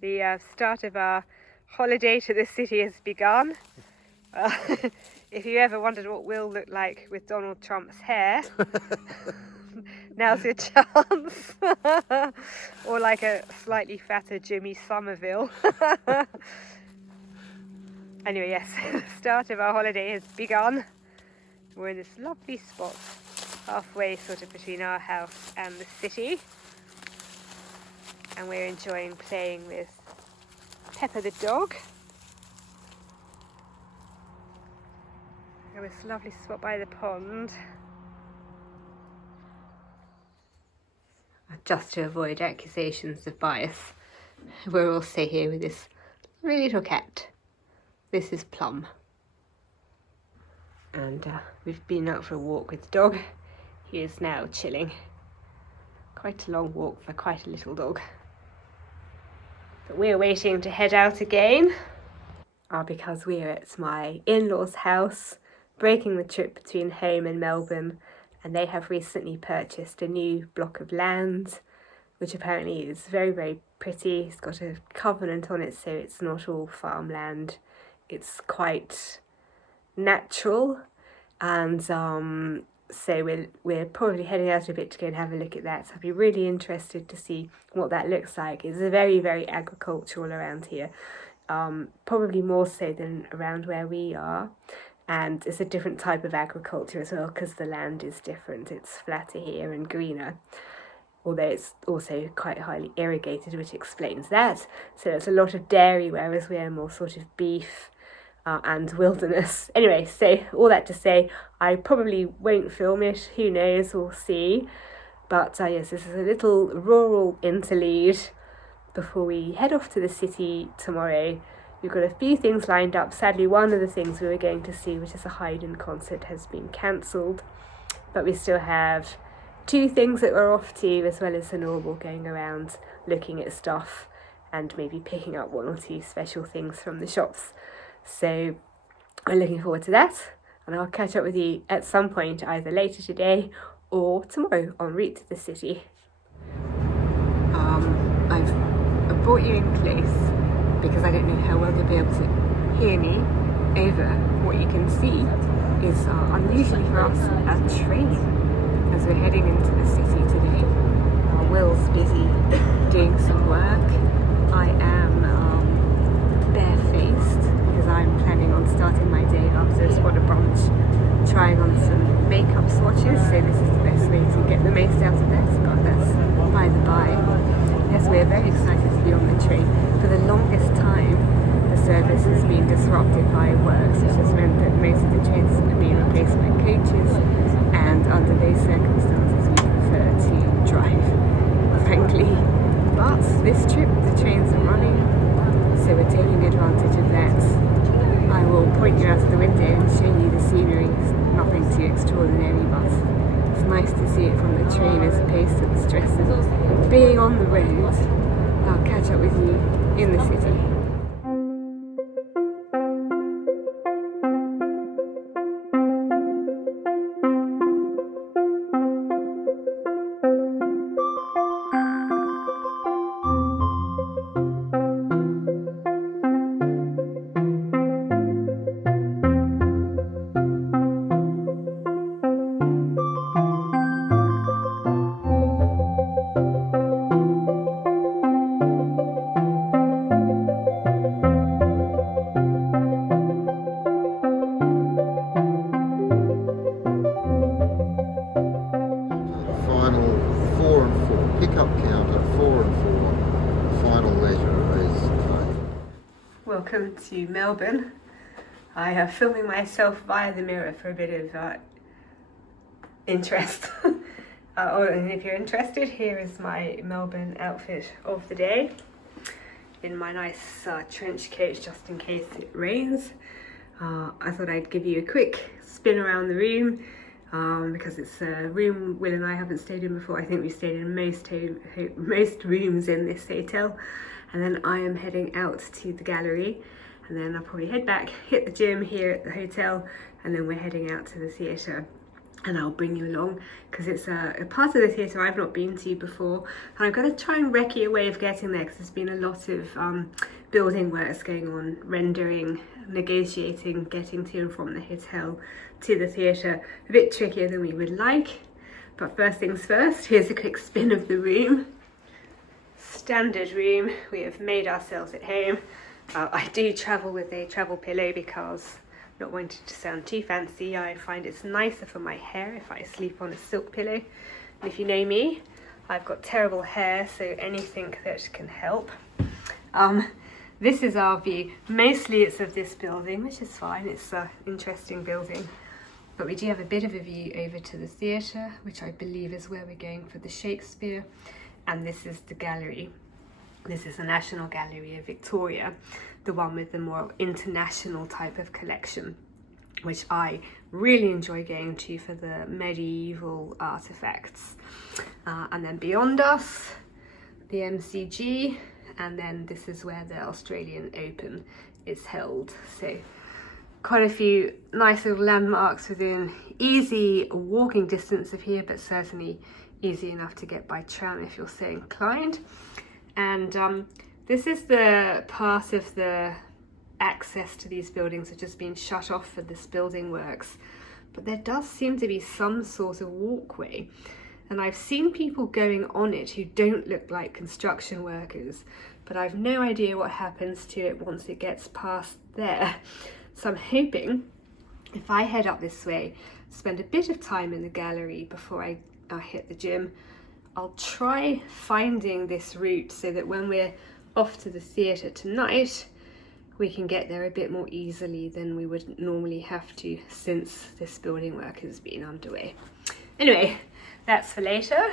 The start of our holiday to the city has begun. If you ever wondered what Will looked like with Donald Trump's hair, now's your chance. Or like a slightly fatter Jimmy Somerville. Anyway, yes, the start of our holiday has begun. We're in this lovely spot, halfway sort of between our house and the city. And we're enjoying playing with Pepper the dog. Got this lovely spot by the pond. Just to avoid accusations of bias, we're also here with this lovely little cat. This is Plum. And we've been out for a walk with the dog. He is now chilling. Quite a long walk for quite a little dog. But we're waiting to head out again because we're at my in-laws' house, breaking the trip between home and Melbourne, and they have recently purchased a new block of land, which apparently is very, very pretty. It's got a covenant on it, so it's not all farmland. It's quite natural, and so we're probably heading out a bit to go and have a look at that. So I'd be really interested to see what that looks like. It's very, very agricultural around here, probably more so than around where we are. And it's a different type of agriculture as well, because the land is different. It's flatter here and greener, although it's also quite highly irrigated, which explains that. So there's a lot of dairy, whereas we're more sort of beef and wilderness. Anyway, so all that to say, I probably won't film it. Who knows? We'll see. But yes, this is a little rural interlude before we head off to the city tomorrow. We've got a few things lined up. Sadly, one of the things we were going to see, which is a Haydn concert, has been cancelled. But we still have 2 things that we're off to, as well as the normal going around looking at stuff and maybe picking up 1 or 2 special things from the shops. So I'm looking forward to that, and I'll catch up with you at some point, either later today or tomorrow en route to the city. I've brought you in close because I don't know how well you'll be able to hear me over what you can see is unusually for us a train as we're heading into the city today. Will's busy doing some work. I am barefaced because I'm planning on starting my day after a spot of brunch, trying on some makeup swatches, so this is the best way to get the most out of this, but that's by the by. Yes, we're very excited to be on the train. For the longest time, the service has been disrupted by works, which has meant that most of the trains have been replaced by coaches, and under those circumstances we prefer to drive, frankly. But this trip the trains are running, so we're taking advantage of that. I will point you out of the window and show you the scenery. It's nothing too extraordinary, but it's nice to see it from the train as opposed to the stress of being on the road. I'll catch up with you in the city. Welcome to Melbourne. I am filming myself via the mirror for a bit of interest. And if you're interested, here is my Melbourne outfit of the day, in my nice trench coat just in case it rains. I thought I'd give you a quick spin around the room because it's a room Will and I haven't stayed in before. I think we've stayed in most rooms in this hotel. And then I am heading out to the gallery, and then I'll probably head back, hit the gym here at the hotel, and then we're heading out to the theatre. and I'll bring you along, because it's a part of the theatre I've not been to before, and I'm going to try and recce a way of getting there, because there's been a lot of building works going on, rendering, negotiating, getting to and from the hotel to the theatre. A bit trickier than we would like, but first things first, here's a quick spin of the room. Standard room, we have made ourselves at home. I do travel with a travel pillow because, not wanting to sound too fancy, I find it's nicer for my hair if I sleep on a silk pillow. And if you know me, I've got terrible hair, so anything that can help. This is our view. Mostly it's of this building, which is fine, it's an interesting building. But we do have a bit of a view over to the theatre, which I believe is where we're going for the Shakespeare. And this is the gallery. This is the National Gallery of Victoria, the one with the more international type of collection, which I really enjoy going to for the medieval artifacts. And then beyond us, the MCG, and then this is where the Australian Open is held. So quite a few nice little landmarks within easy walking distance of here, but certainly easy enough to get by tram if you're so inclined. And this is the part of the access to these buildings have just been shut off for this building works, but there does seem to be some sort of walkway, and I've seen people going on it who don't look like construction workers, but I've no idea what happens to it once it gets past there. So I'm hoping if I head up this way, spend a bit of time in the gallery before I hit the gym, I'll try finding this route so that when we're off to the theatre tonight, we can get there a bit more easily than we would normally have to, since this building work has been underway. Anyway, that's for later.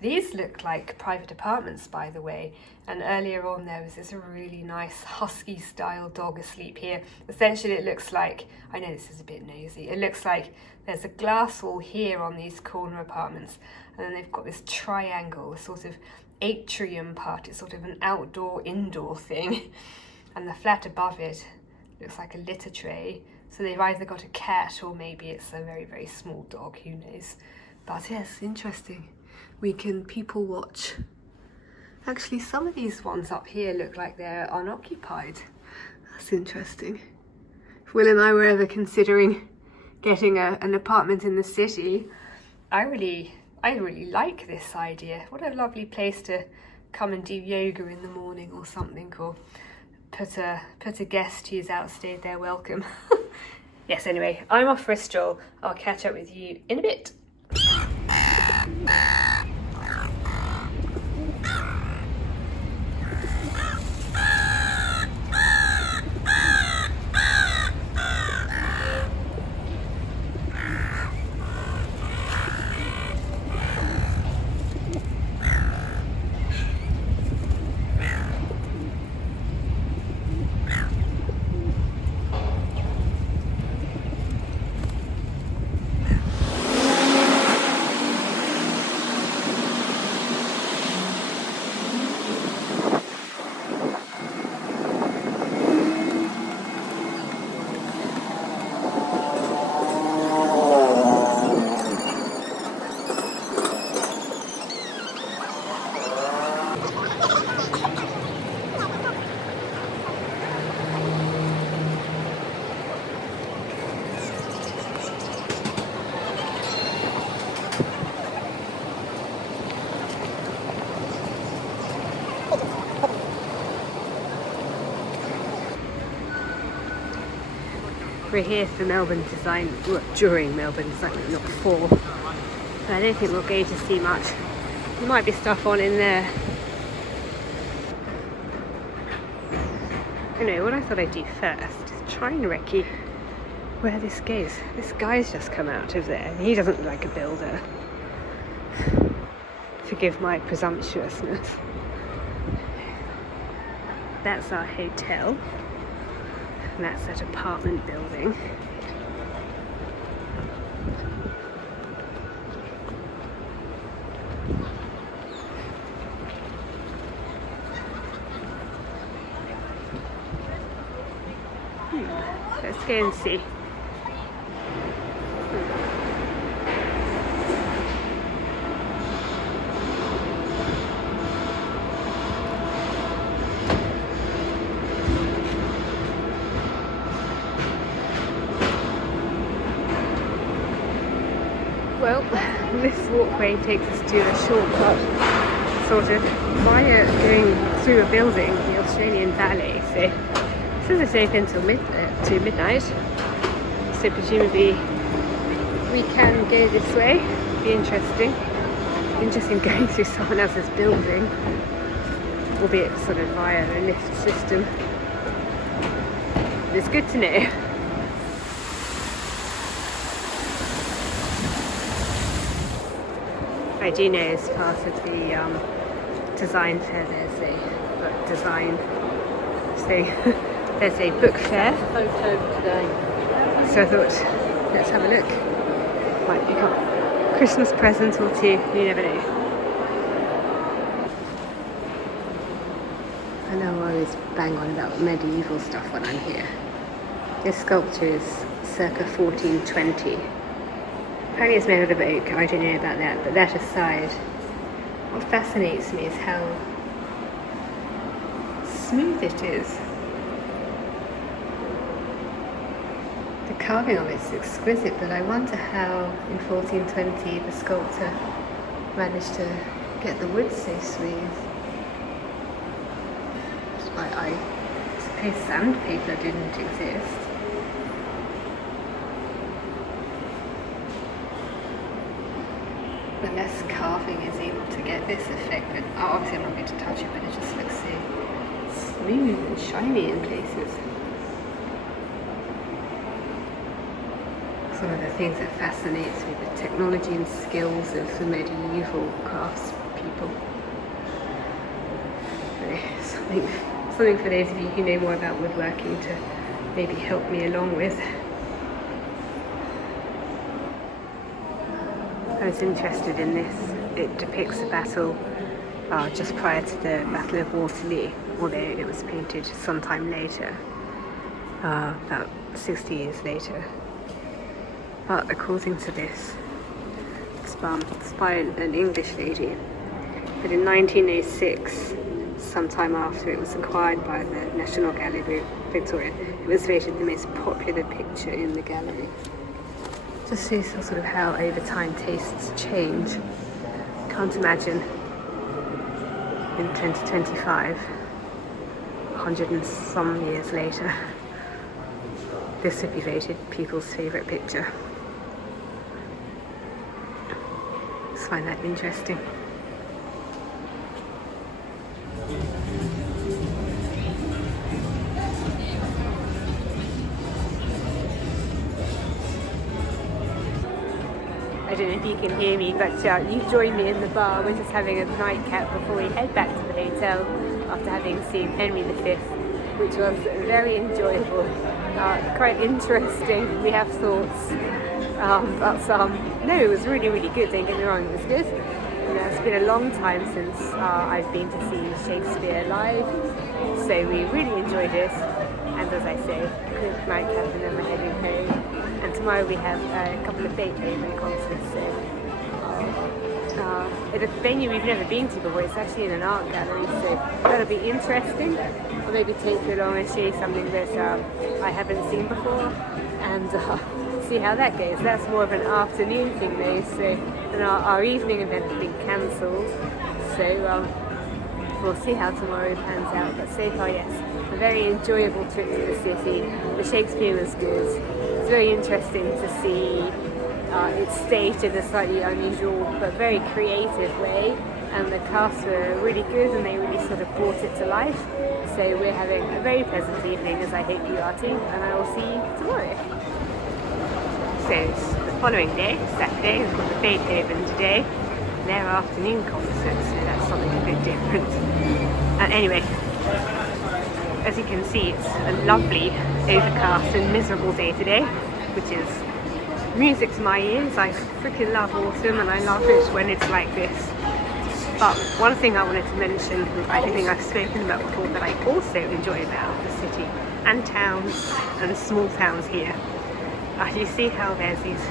These look like private apartments, by the way, and earlier on there was this really nice husky style dog asleep here. Essentially it looks like, I know this is a bit nosy, it looks like there's a glass wall here on these corner apartments, and then they've got this triangle, a sort of atrium part. It's sort of an outdoor indoor thing, and the flat above it looks like a litter tray, so they've either got a cat or maybe it's a very, very small dog, who knows. But yes, interesting. We can people watch. Actually, some of these ones up here look like they're unoccupied. That's interesting. If Will and I were ever considering getting an apartment in the city, I really like this idea. What a lovely place to come and do yoga in the morning or something, or put a guest who's outstayed their welcome. Yes, anyway, I'm off for a stroll. I'll catch up with you in a bit. We're here for Melbourne Design, well, during Melbourne Design, not before. But I don't think we'll go to see much. There might be stuff on in there. Anyway, what I thought I'd do first is try and recce where this goes. This guy's just come out of there, and he doesn't look like a builder. Forgive my presumptuousness. That's our hotel. And that's that apartment building. Let's go and see. Well, this walkway takes us to a shortcut, sort of, via going through a building, the Australian Ballet. So this is open till midnight. So presumably we can go this way. Be interesting. Interesting going through someone else's building, albeit sort of via a lift system. But it's good to know. I do know as part of the design fair there's a book design thing. There's a book fair. Photo today. So I thought, let's have a look. Might pick up a Christmas present or two, you never know. I know I always bang on about medieval stuff when I'm here. This sculpture is circa 1420. Apparently it's made out of oak, I don't know about that, but that aside, what fascinates me is how smooth it is. The carving of it is exquisite, but I wonder how in 1420 the sculptor managed to get the wood so smooth. I suppose sandpaper didn't exist. Unless carving is able to get this effect, but obviously I'm not going to touch it, but it just looks so smooth and shiny in places. Some of the things that fascinates me, the technology and skills of the medieval craftspeople. Something for those of you who know more about woodworking to maybe help me along with. I was interested in this. It depicts a battle just prior to the Battle of Waterloo, although it was painted sometime later, about 60 years later. But according to this, it's by an English lady. But in 1906, sometime after it was acquired by the National Gallery, Victoria, it was voted the most popular picture in the gallery. Just shows sort of how over time tastes change. Can't imagine in 2025, 100 and some years later, this would be voted people's favourite picture. Just find that interesting. I don't know if you can hear me, but you joined me in the bar. We're just having a nightcap before we head back to the hotel after having seen Henry V, which was very enjoyable, quite interesting. We have thoughts, but no, it was really, really good. Don't get me wrong, it was good. You know, it's been a long time since I've been to see Shakespeare live, so we really enjoyed it. And as I say, good nightcap and then we're heading home. And tomorrow we have a couple of Beethoven concerts, so at a venue we've never been to before. It's actually in an art gallery, so that'll be interesting. I'll maybe take you along and show you something that I haven't seen before, and see how that goes. That's more of an afternoon thing though, so, and our evening event has been cancelled, so we'll see how tomorrow pans out. But so far, yes, a very enjoyable trip to the city. The Shakespeare was good. It's very interesting to see it staged in a slightly unusual but very creative way, and the cast were really good and they really sort of brought it to life. So we're having a very pleasant evening, as I hope you are too, and I will see you tomorrow. So it's the following day, Saturday. We've got the Beethoven today, their afternoon concert, so that's something a bit different. And anyway, as you can see, it's a lovely, overcast and miserable day today, which is music to my ears. I freaking love autumn and I love it when it's like this. But one thing I wanted to mention, which I don't think I've spoken about before, that I also enjoy about the city and towns and small towns here. You see how there's these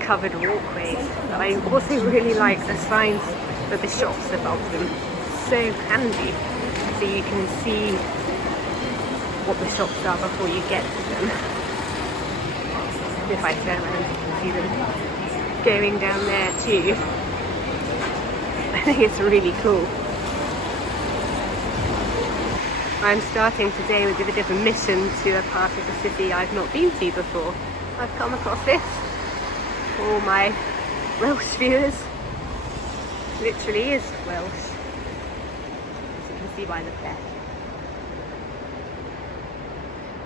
covered walkways, but I also really like the signs with the shops above them. So handy, so you can see what the shops are before you get to them. If I turn around, you can see them. going down there too. I think it's really cool. I'm starting today with a bit of a mission to a part of the city I've not been to before. I've come across this for all my Welsh viewers. Literally is Welsh, as you can see by the flag.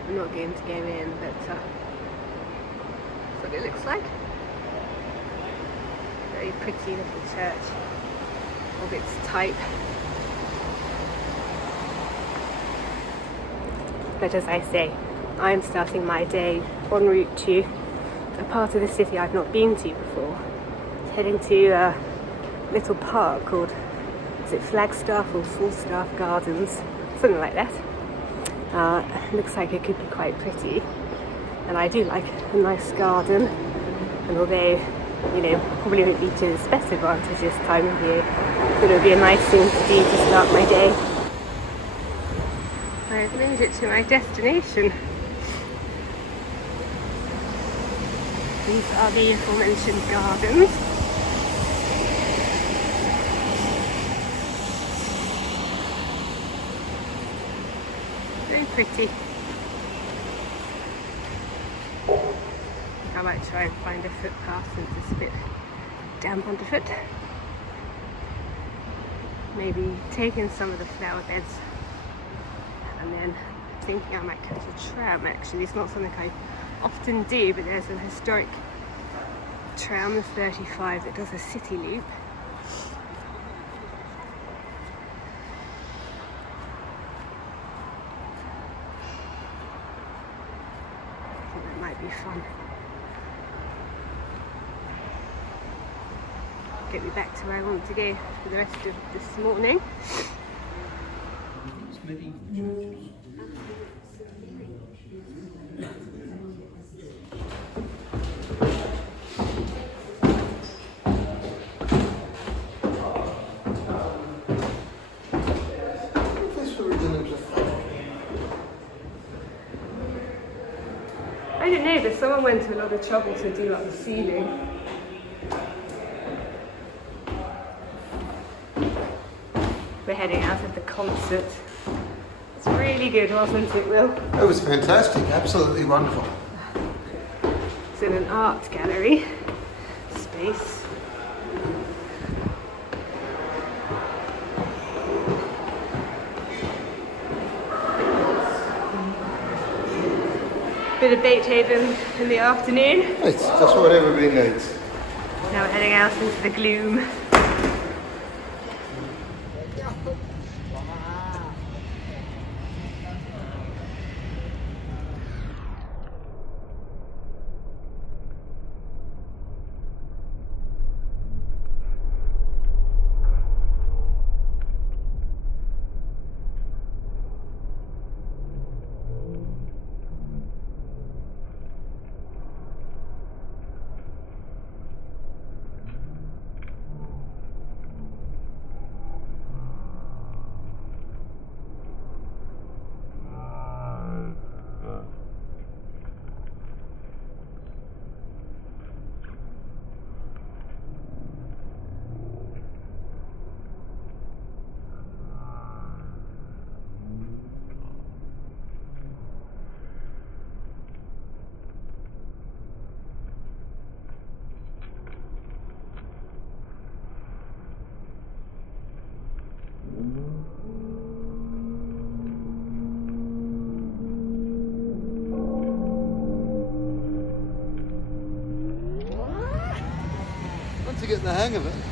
I'm not going to go in, but that's what it looks like. Very pretty little church of its type. But as I say, I'm starting my day en route to a part of the city I've not been to before. Heading to a little park called, is it Flagstaff or Flagstaff Gardens? Something like that. Looks like it could be quite pretty. And I do like a nice garden. And although, you know, probably won't be to its best advantage this time of year, but it'll be a nice thing to do to start my day. I've made it to my destination. These are the aforementioned gardens. Very pretty. I might try and find a footpath since it's a bit damp underfoot. Maybe take in some of the flower beds. And then thinking I might catch a tram actually. It's not something I often do, but there's a historic tram, the 35, that does a city loop. I think that might be fun. Get me back to where I want to go for the rest of this morning. I don't know, but someone went to a lot of trouble to do up the ceiling. We're heading out of the concert. It's really good, wasn't it, Will? It was fantastic, absolutely wonderful. It's in an art gallery space. Bit of Beethoven in the afternoon. It's just what everybody needs. Now we're heading out into the gloom. Once you get the hang of it.